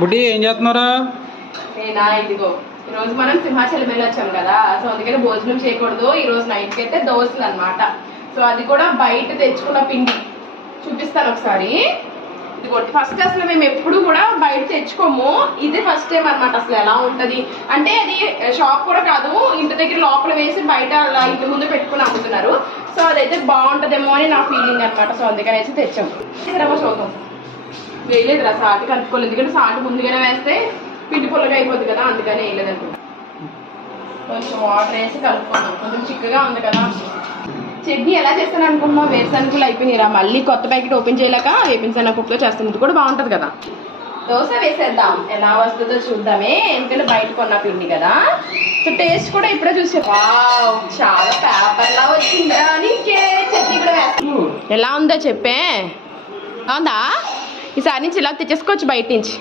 బుడ్డి ఏం చేస్తున్నారా? నేనా ఇదిగో ఈరోజు మనం సింహాచలం వెళ్ళొచ్చాం కదా, సో అందుకని భోజనం చేయకూడదు ఈ రోజు నైట్కి అయితే దోశలు అనమాట. సో అది కూడా బయట తెచ్చుకున్న పిండి చూపిస్తాను ఒకసారి. ఇదిగోటి ఫస్ట్ అసలు మేము ఎప్పుడు కూడా బయట తెచ్చుకోము, ఇది ఫస్ట్ టైం అనమాట. అసలు ఎలా ఉంటది అంటే అది షాప్ కూడా కాదు, ఇంటి దగ్గర లోపల వేసి బయట అలా ఇంటి ముందు పెట్టుకుని అమ్ముతున్నారు. సో అదైతే బాగుంటదేమో అని నా ఫీలింగ్ అనమాట. సో అందుకని తెచ్చాము. చూద్దాం, వేయలేదురా సాటు కలుపుకోలేదు, ఎందుకంటే సాటు ముందుగానే వేస్తే పిండి పుల్లగా అయిపోద్ది కదా, అందుకని వేయలేదు అనుకుంటా. కొంచెం వాటర్ వేసి కలుపుకున్నాం, కొంచెం చిక్కగా ఉంది కదా. చట్నీ ఎలా చేస్తాను అనుకుంటున్నావు? వేరుశనగలు అయిపోయినాయిరా, మళ్ళీ కొత్త ప్యాకెట్ ఓపెన్ చేయలేక వేపించన కుక్కలో చేస్తాను, ఇది కూడా బాగుంటుంది కదా. దోశ వేసేద్దాం, ఎలా వస్తుందో చూద్దామే, ఎందుకంటే బయట కొన్న పిండి కదా. సో టేస్ట్ కూడా ఇప్పుడే చూసే, వావ్ చాలా పేపర్లా వచ్చిందా అని చట్నీ కూడా వేస్తాను. ఎలా ఉందో చెప్పే, బాగుందా? ఈసారి నుంచి ఇలా తెచ్చేసుకోవచ్చు బయట నుంచి.